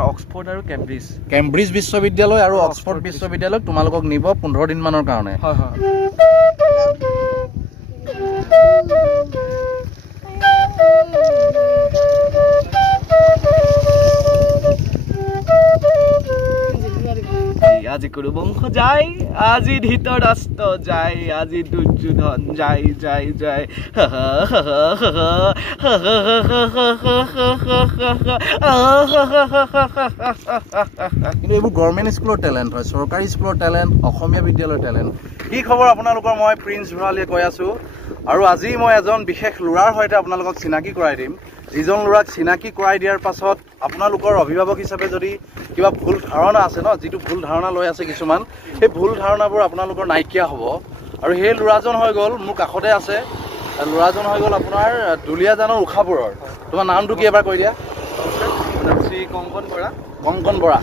Oxford আৰু Cambridge বিশ্ববিদ্যালয় আৰু অক্সফোৰ্ড বিশ্ববিদ্যালয় তোমালোকক নিব 15 দিন মানৰ কাৰণে হয় হয় আজি কোনো বংশ যায় আজি ধৃতৰাষ্ট্ৰ যায় আজি দুৰ্যোধন যায় যায় যায় কিন্তু এইবোৰ গভৰ্ণমেণ্ট স্কুলৰ টেলেণ্ট হয় চৰকাৰী স্কুলৰ টেলেণ্ট অসমীয়া বিদ্যালয়ৰ টেলেণ্ট কি খবৰ আপোনালোকৰ মই প্ৰিন্স ভৰালীয়ে কৈ আছো আৰু আজি মই এজন বিশেষ লৰাৰ সৈতে আপোনালোকক চিনাকি কৰাই দিম যিজন লৰাক চিনাকি কৰাই দিয়াৰ পাছত আপোনালোকৰ অভিভাৱক হিচাপে যদি কিবা ভুল ধাৰণা আছে ন যিটো ভুল ধাৰণা লৈ আছে কিছুমান সেই ভুল ধাৰণাবোৰ আপোনালোকৰ নাইকিয়া হ'ব আৰু সেই লৰাজন হৈ গ'ল মোৰ কাষতে আছে লৰাজন হৈ গ'ল আপোনাৰ দুলিয়াজানৰ উখাপুৰৰ তোমাৰ নামটো কি এবাৰ কৈ দিয়া শ্ৰী কংকন বৰা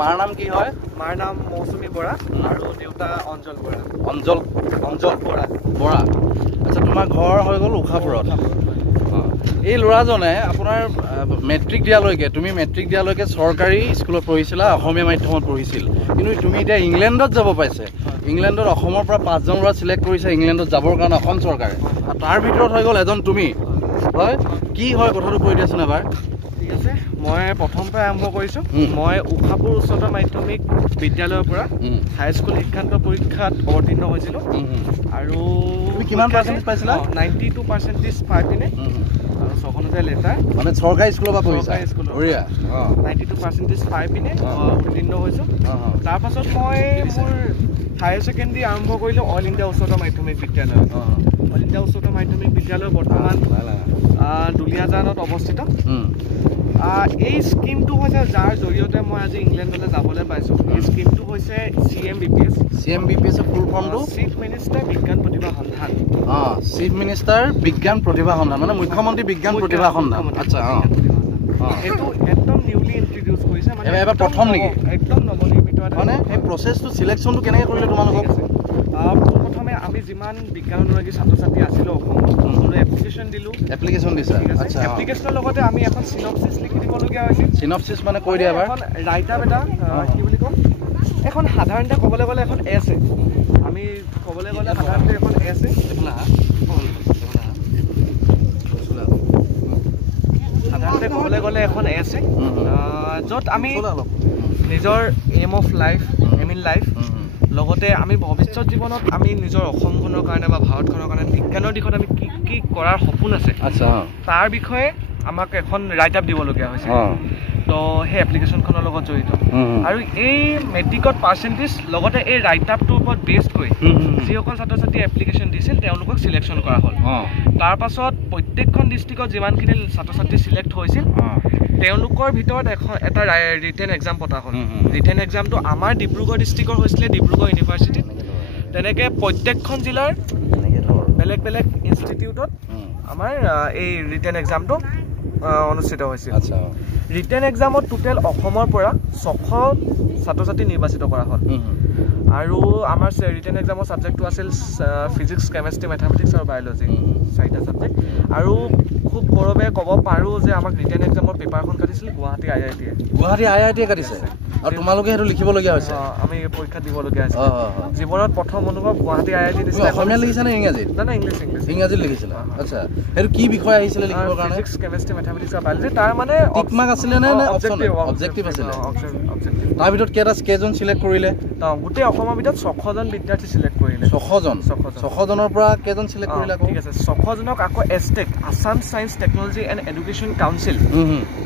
মাৰ নাম কি হয় মাৰ নাম মৌচুমী বৰা আৰু দেউতা অঞ্জল বৰা অঞ্জল বৰা আচ্ছা তোমাৰ ঘৰ হৈ গ'ল উখাপুৰত এই ল'ৰাজনে আপোনাৰ মেট্ৰিক দিয়ালৈকে তুমি মেট্ৰিক দিয়ালৈকে চৰকাৰী স্কুলত পঢ়িছিলা অসমীয়া মাধ্যমত পঢ়িছিল কিন্তু তুমি এতিয়া ইংলেণ্ডত যাব পাইছে ইংলেণ্ডত অসমৰ পৰা 5জন ল'ৰা চিলেক্ট কৰিছে ইংলেণ্ডত যাবৰ কাৰণে অসম চৰকাৰে আৰু তাৰ ভিতৰত হৈ গ'ল এজন তুমি হয় কি হয় কথাটো কৈ দিয়াচোন এবাৰ ঠিক আছে মই প্ৰথম পৰা আৰম্ভ কৰিছোঁ মই উখাপুৰ উচ্চতৰ মাধ্যমিক বিদ্যালয়ৰ পৰা হাইস্কুল শিক্ষান্ত পৰীক্ষাত অৱতীৰ্ণ হৈছিলোঁ আৰু তুমি কিমান পাৰ্চেণ্টেজ পাইছিলা 92% পাই পিনে আৰু 600 লেটাৰ মানে চৰকাৰী স্কুলৰ পৰা পঢ়িছা বঢ়িয়া 92% পাই পিনে উত্তীৰ্ণ হৈছোঁ তাৰপাছত মই মোৰ হায়াৰ ছেকেণ্ডেৰী আৰম্ভ কৰিলোঁ অল ইণ্ডিয়া উচ্চতৰ মাধ্যমিক বিদ্যালয় অল ইণ্ডিয়া উচ্চতৰ মাধ্যমিক বিদ্যালয় বৰ্তমান দুলিয়াজানত অৱস্থিত এই স্কিমটো হৈছে যাৰ জৰিয়তে মই আজি ইংলেণ্ডলৈ যাবলৈ পাইছোঁ এই স্কিমটো হৈছে CMBPS ফুল ফৰ্মটো চিফ মিনিষ্টাৰ বিজ্ঞান প্ৰতিভা সন্ধান চিফ মিনিষ্টাৰ বিজ্ঞান প্ৰতিভা সন্ধান মানে মুখ্যমন্ত্ৰী বিজ্ঞান প্ৰতিভা সন্ধান আচ্ছা এইটো একদম নিউলি ইন্ট্ৰডিউচ কৰিছে মানে এবাৰ প্ৰথম নেকি একদম নৱনিৰ্মিত মানে এই প্ৰচেছটো চিলেকশ্যনটো কেনেকৈ কৰিলে তোমালোকক প্ৰথমে আমি যিমান বিজ্ঞান অনুৰাগী ছাত্ৰ ছাত্ৰী আছিলোঁ অসমত সকলোৱে এপ্লিকেশ্যন দিছা আচ্ছা এপ্লিকেশ্যনৰ লগতে আমি এখন চিনপচিছ লিখি দিবলগীয়া হৈছিল চিনপচিছ মানে কৈ দিয়া এবাৰ এখন ৰাইট আপ এটা কি বুলি ক'ম এখন সাধাৰণতে ক'বলৈ গ'লে এখন এছে আমি ক'বলৈ গ'লে সাধাৰণতে এখন এছে সাধাৰণতে ক'বলৈ গ'লে এখন এছে য'ত আমি নিজৰ এম ইন লাইফ লগতে আমি ভৱিষ্যত জীৱনত আমি নিজৰ অসমখনৰ কাৰণে বা ভাৰতখনৰ কাৰণে বিজ্ঞানৰ দিশত আমি কি কি কৰাৰ সপোন আছে আচ্ছা তাৰ বিষয়ে আমাক এখন ৰাইট আপ দিবলগীয়া হৈছে তো সেই এপ্লিকেশ্যনখনৰ লগত জড়িত আৰু এই মেট্ৰিকত পাৰ্চেণ্টেজ লগতে এই ৰাইট আপটোৰ ওপৰত বেছ কৰি যিসকল ছাত্ৰ ছাত্ৰীয়ে এপ্লিকেশ্যন দিছিল তেওঁলোকক চিলেকশ্যন কৰা হ'ল তাৰ পাছত প্ৰত্যেকখন ডিষ্ট্ৰিক্টত যিমানখিনি ছাত্ৰ ছাত্ৰী চিলেক্ট হৈছিল তেওঁলোকৰ ভিতৰত এটা ৰিটেন এক্সাম পতা হ'ল ৰিটেন এক্সামটো আমাৰ ডিব্ৰুগড় ডিষ্ট্ৰিক্টৰ হৈছিলে ডিব্ৰুগড় ইউনিভাৰ্চিটিত তেনেকৈ প্ৰত্যেকখন জিলাৰ বেলেগ বেলেগ ইনষ্টিটিউটত আমাৰ এই ৰিটেন এক্সামটো অনুষ্ঠিত হৈছিল ৰিটেন এক্সামত টোটেল অসমৰ পৰা 600 ছাত্ৰ ছাত্ৰী নিৰ্বাচিত কৰা হ'ল আৰু আমাৰ ৰিটেন এক্সামৰ ছাবজেক্টটো আছিল ফিজিক্স কেমেষ্ট্ৰি মেথামেটিক্স আৰু বায়'লজি 4টা ছাবজেক্ট আৰু খুব গৌৰৱে ক'ব পাৰোঁ যে আমাক ৰিটেন এক্সামৰ পেপাৰখন কাটিছিল গুৱাহাটী IIT কাটিছে আৰু তোমালোকে সেইটো লিখিবলগীয়া হৈছে আমি পৰীক্ষা দিবলগীয়া হৈছে জীৱনত প্ৰথম অনুভৱ গুৱাহাটী IIT দিছিল অসমীয়া লিখিছা নে ইংৰাজীত না ইংৰাজীত লিখিছিলা আচ্ছা সেইটো কি বিষয় আহিছিলে লিখিবৰ কাৰণে ফিজিক্স কেমেষ্ট্ৰি মেথামেটিক্স আৰু বায়'লজি তাৰ মানে টিক মাৰ্ক আছিলে নে অবজেক্টিভ আছিলে তাৰ ভিতৰত কেইজন চিলেক্ট কৰিলে গোটেই অসমৰ ভিতৰত 600জন বিদ্যাৰ্থী চিলেক্ট কৰিলে 600জনৰ পৰা কেইজন চিলেক্ট কৰিলে ঠিক আছে 600জনক আকৌ Astec Assam science technology and education council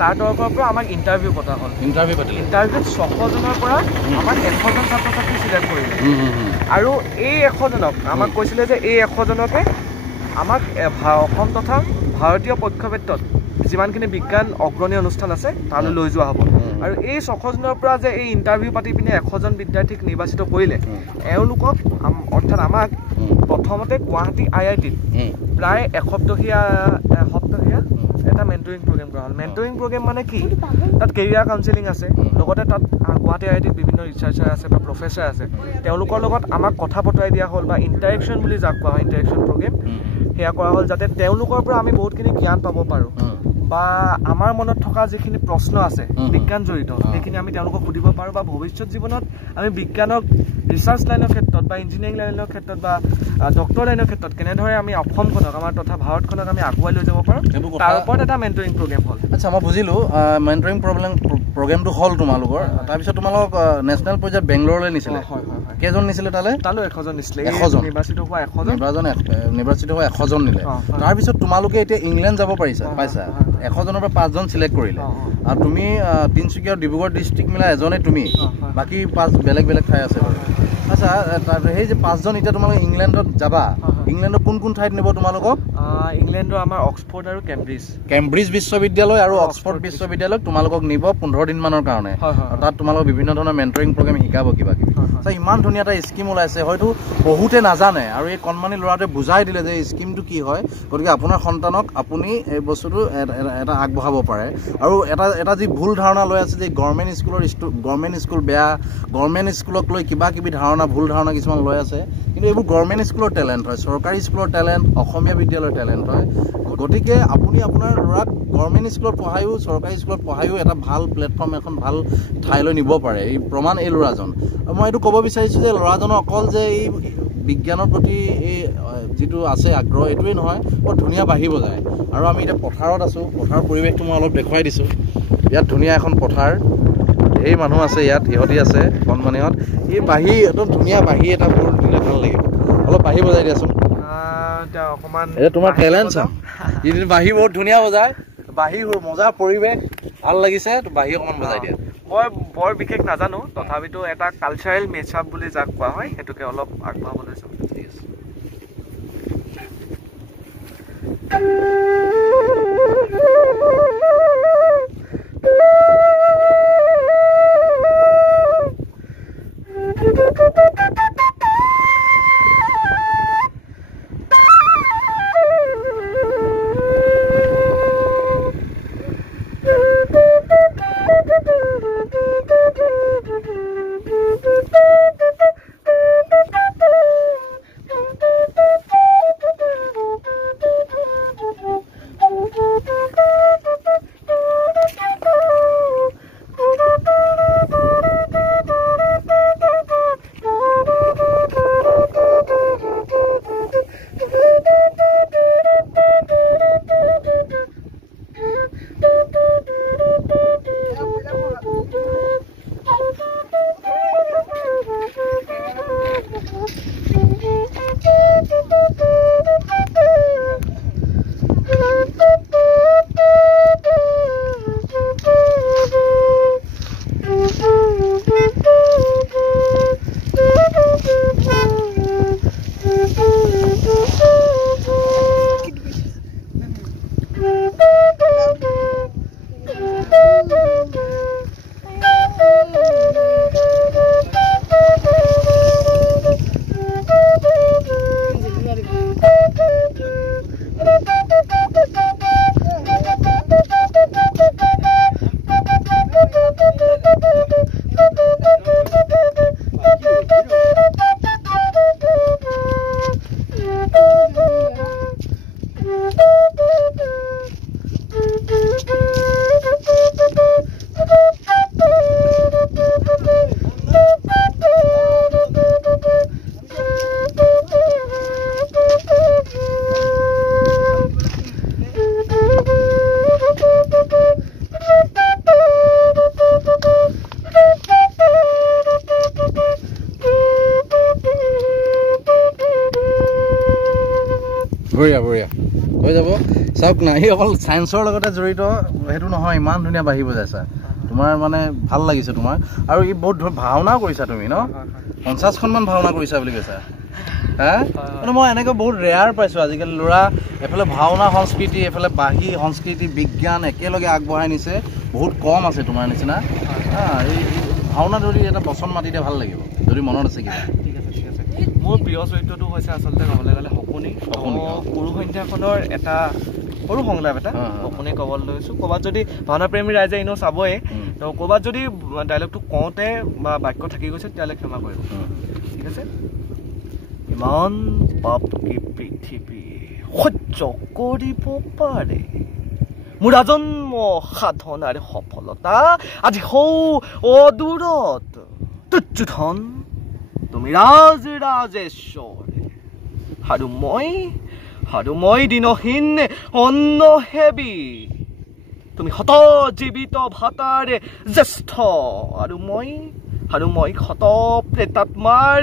তাৰ তৰফৰ পৰা আমাক ইণ্টাৰভিউ পতা হ'ল ইণ্টাৰভিউত 600জনৰ পৰা আমাক 100জন ছাত্ৰ ছাত্ৰী চিলেক্ট কৰিলে আৰু এই 100জনক আমাক কৈছিলে যে এই 100জনকে আমাক অসম তথা ভাৰতীয় পক্ষক্ষেত্ৰত যিমানখিনি বিজ্ঞান অগ্ৰণী অনুষ্ঠান আছে তালৈ লৈ যোৱা হ'ব আৰু এই 600জনৰ পৰা যে এই ইণ্টাৰভিউ পাতি পিনে 100জন বিদ্যাৰ্থীক নিৰ্বাচিত কৰিলে এওঁলোকক অৰ্থাৎ আমাক প্ৰথমতে গুৱাহাটী IITত প্ৰায় এসপ্তাহীয়া এটা মেণ্টৰিং প্ৰগ্ৰেম কৰা হ'ল মেণ্টৰিং প্ৰগ্ৰেম মানে কি তাত কেৰিয়াৰ কাউন্সেলিং আছে লগতে তাত গুৱাহাটী IITত বিভিন্ন ৰিচাৰ্চাৰ আছে বা প্ৰফেচাৰ আছে তেওঁলোকৰ লগত আমাক কথা পতাই দিয়া হ'ল বা ইণ্টাৰেকশ্যন বুলি যাক কোৱা হয় ইণ্টাৰেকশ্যন প্ৰগ্ৰেম সেয়া কৰা হ'ল যাতে তেওঁলোকৰ পৰা আমি বহুতখিনি জ্ঞান পাব পাৰোঁ বা আমাৰ মনত থকা যিখিনি প্ৰশ্ন আছে বিজ্ঞান জড়িত সেইখিনি আমি তেওঁলোকক সুধিব পাৰোঁ বা ভৱিষ্যত জীৱনত আমি বিজ্ঞানক ৰিচাৰ্চ লাইনৰ ক্ষেত্ৰত বা ইঞ্জিনিয়াৰিং লাইনৰ ক্ষেত্ৰত বা ডক্টৰ লাইনৰ ক্ষেত্ৰত কেনেদৰে আমি অসমখনক আমাৰ তথা ভাৰতখনক আমি আগুৱাই লৈ যাব পাৰোঁ তাৰ ওপৰত এটা মেণ্টৰিং প্ৰগ্ৰেম হ'ল। আচ্ছা মই বুজিলোঁ মেণ্টৰিং প্ৰগ্ৰেমটো হ'ল তোমালোকৰ তাৰপিছত তোমালোক নেশ্যনেল পৰ্যায়ত বেংগলোৰলৈ নিছিলে কেইজন নিছিলে তালৈ 100জন নিছিলে 100জন নিৰ্বাচিত হোৱা 100জন নিলে তাৰপিছত তোমালোকে এতিয়া ইংলেণ্ড যাব পাইছা 100জনৰ পৰা 5জন চিলেক্ট কৰিলে আৰু তুমি তিনিচুকীয়া ডিব্ৰুগড় ডিষ্ট্ৰিক্ট মিলাই এজনে তুমি বাকী 5 বেলেগ বেলেগ ঠাই আছে বাৰু। আচ্ছা সেই যে 5জন এতিয়া তোমালোকে ইংলেণ্ডত যাবা ইংলেণ্ডৰ কোন ঠাইত নিব তোমালোকক ইংলেণ্ডৰ আমাৰ অক্সফৰ্ড আৰু কেম্ব্ৰিজ বিশ্ববিদ্যালয় আৰু অক্সফৰ্ড বিশ্ববিদ্যালয়ক তোমালোকক নিব 15 দিনমানৰ কাৰণে তাত তোমালোকক বিভিন্ন ধৰণৰ মেণ্টৰিং প্ৰগ্ৰেম শিকাব কিবা কিবি ইমান ধুনীয়া এটা স্কিম ওলাইছে হয়তো বহুতে নাজানে আৰু এই কণমানি ল'ৰাটোৱে বুজাই দিলে যে স্কিমটো কি হয় গতিকে আপোনাৰ সন্তানক আপুনি এই বস্তুটো এটা আগবঢ়াব পাৰে আৰু এটা যি ভুল ধাৰণা লৈ আছে যে গভৰ্ণমেণ্ট স্কুল বেয়া গভৰ্ণমেণ্ট স্কুলক লৈ কিবা কিবি ভুল ধাৰণা কিছুমান লৈ আছে কিন্তু এইবোৰ গভৰ্ণমেণ্ট স্কুলৰ টেলেণ্ট হয় চৰকাৰী স্কুলৰ টেলেণ্ট অসমীয়া বিদ্যালয়ৰ টেলেণ্ট হয় গতিকে আপুনি আপোনাৰ ল'ৰাক গভৰ্ণমেণ্ট স্কুলত পঢ়ায়ো চৰকাৰী স্কুলত পঢ়ায়ো এটা ভাল প্লেটফৰ্ম এখন ভাল ঠাইলৈ নিব পাৰে এই প্ৰমাণ এই ল'ৰাজন মই এইটো ক'ব বিচাৰিছোঁ যে ল'ৰাজনৰ অকল যে এই বিজ্ঞানৰ প্ৰতি এই যিটো আছে আগ্ৰহ এইটোৱেই নহয় বৰ ধুনীয়া বাঢ়ি বজায় আৰু আমি এতিয়া পথাৰত আছোঁ পথাৰৰ পৰিৱেশটো মই অলপ দেখুৱাই দিছোঁ ইয়াত ধুনীয়া এখন পথাৰ এই মানুহ আছে ইয়াত ইহঁতি আছে কণমানিহঁত এই বাঁহী একদম ধুনীয়া বাঁহী এটা বৰ দিলে ভাল লাগিব অলপ বাঁহী বজাই দিয়াচোন অকণমান এতিয়া তোমাৰ টেলেণ্ট চাম বাঁহী বহুত ধুনীয়া বজায় বাঁহী মজা পৰিৱেশ ভাল লাগিছে বাঁহী অকণমান বজাই দিয়া মই বৰ বিশেষ নাজানো তথাপিতো এটা কালচাৰেল মেচআপ বুলি যাক কোৱা হয় সেইটোকে অলপ আগবঢ়াবলৈ চাম। ঠিক আছে বঢ়িয়া বঢ়িয়া হৈ যাব চাওক না এই অকল চায়েন্সৰ লগতে জড়িত সেইটো নহয় ইমান ধুনীয়া বাঢ়ি বজাইছা তোমাৰ মানে ভাল লাগিছে তোমাৰ আৰু ই বহুত ভাওনাও কৰিছা তুমি ন 50খনমান ভাওনা কৰিছা বুলি কৈছা হা মানে মই এনেকৈ বহুত ৰেয়াৰ পাইছোঁ আজিকালি ল'ৰা এফালে ভাওনা সংস্কৃতি এফালে বাঁহী সংস্কৃতি বিজ্ঞান একেলগে আগবঢ়াই নিছে বহুত কম আছে তোমাৰ নিচিনা এই ভাওনা ধৰি এটা বচন মাতি দিয়া ভাল লাগিব যদি মনত আছে কিবা মোৰ প্ৰিয় চৰিত্ৰটো হৈছে আচলতে ক'বলৈ গ'লে সপোনী সৰু সন্ধ্যাখনৰ এটা সৰু সংলাপ এটা সপোনে ক'বলৈ লৈছোঁ ক'ৰবাত যদি ভাওনা প্ৰেমী ৰাইজে এনেও চাবই তো ক'ৰবাত যদি ডাইলগটো কওঁতে বা বাক্য থাকি গৈছে তেতিয়াহ'লে ক্ষমা কৰিব ঠিক আছে ইমান পাপ কি পৃথিৱী সহ্য কৰিব পাৰে মোৰ আজন্ম সাধনাৰ সফলতা আজি সৌ অদূৰত তুচ্ছুধন তুমি ৰাজেশ্বৰ আৰু মই দিনহীন অন্নহেবী তুমি শত জীৱিত ভাতাৰ জ্যেষ্ঠ আৰু মই শত প্ৰেতাত্মাৰ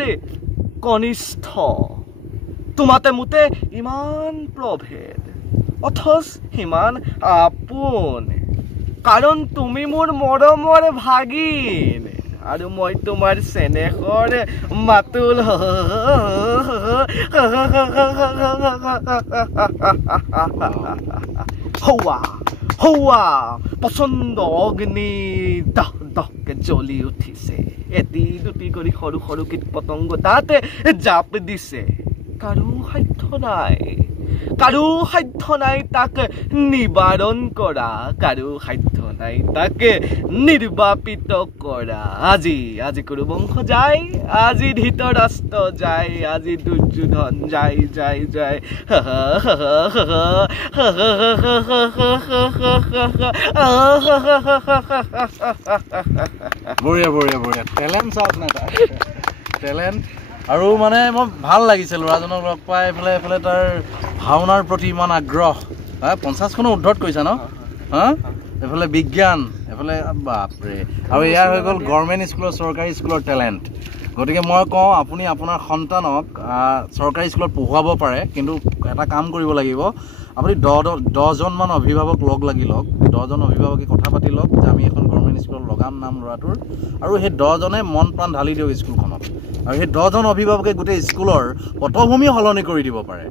কনিষ্ঠ তোমাতে মোতে ইমান প্ৰভেদ অথচ সিমান আপোন কাৰণ তুমি মোৰ মৰমৰ ভাগিন আৰু মই তোমাৰ চেনেহৰ মাতুল হৌৱা পচন্দ অগ্নি দহকে জ্বলি উঠিছে এটি দুটি কৰি সৰু সৰু কীট পতংগ তাতে জাপ দিছে কাৰো সাধ্য নাই তাক নিবাৰণ কৰা কাৰো সাধ্য নাই তাকে নিৰ্বাপিত কৰা আজি কুৰু বংশ যায় আজি ধৃতৰাষ্ট্ৰ যায় আজি দুৰ্যোধন যায় বঢ়িয়া টেলেণ্ট চাওক না তাৰ টেলেণ্ট আৰু মানে মই ভাল লাগিছে ল'ৰাজনক লগ পাই এইফালে তাৰ ভাওনাৰ প্ৰতি ইমান আগ্ৰহ 50খনো উদ্ধত কৰিছা ন এইফালে বিজ্ঞান এইফালে বাপৰে আৰু ইয়াৰ হৈ গ'ল গভৰ্ণমেণ্ট স্কুলৰ চৰকাৰী স্কুলৰ টেলেণ্ট গতিকে মই কওঁ আপুনি আপোনাৰ সন্তানক চৰকাৰী স্কুলত পঢ়ুৱাব পাৰে কিন্তু এটা কাম কৰিব লাগিব আপুনি 10জনমান অভিভাৱক লগ লাগি লওক 10জন অভিভাৱকে কথা পাতি লওক যে আমি এখন গভৰ্ণমেণ্ট স্কুলত লগাম নাম ল'ৰাটোৰ আৰু সেই 10জনে মন প্ৰাণ ঢালি দিয়ক স্কুলখনত আৰু সেই 10জন অভিভাৱকে গোটেই স্কুলৰ পটভূমি সলনি কৰি দিব পাৰে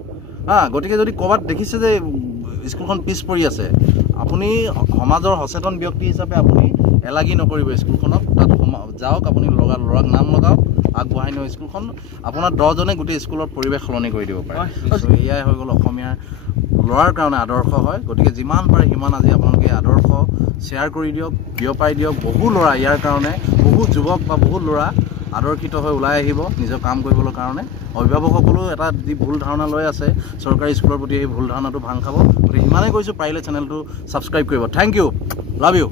গতিকে যদি ক'ৰবাত দেখিছে যে স্কুলখন পিছ পৰি আছে আপুনি সমাজৰ সচেতন ব্যক্তি হিচাপে আপুনি এলাগি নকৰিব স্কুলখনক তাত যাওক আপুনি ল'ৰাক নাম লগাওক আগবঢ়াই নিয়ক স্কুলখন আপোনাৰ 10জনে গোটেই স্কুলৰ পৰিৱেশ সলনি কৰি দিব পাৰে এয়াই হৈ গ'ল অসমীয়াৰ ল'ৰাৰ কাৰণে আদৰ্শ হয় গতিকে যিমান পাৰে সিমান আজি আপোনালোকে আদৰ্শ শ্বেয়াৰ কৰি দিয়ক বিয়পাই দিয়ক বহু ল'ৰা ইয়াৰ কাৰণে বহু যুৱক বা বহু ল'ৰা আদৰ্শিত হৈ ওলাই আহিব নিজৰ কাম কৰিবলৈ কাৰণে অভিভাৱকসকলেও এটা যি ভুল ধাৰণা লৈ আছে চৰকাৰী স্কুলৰ প্ৰতি সেই ভুল ধাৰণাটো ভাং খাব গতিকে ইমানেই কৈছোঁ পাৰিলে চেনেলটো ছাবস্ক্ৰাইব কৰিব থেংক ইউ লাভ ইউ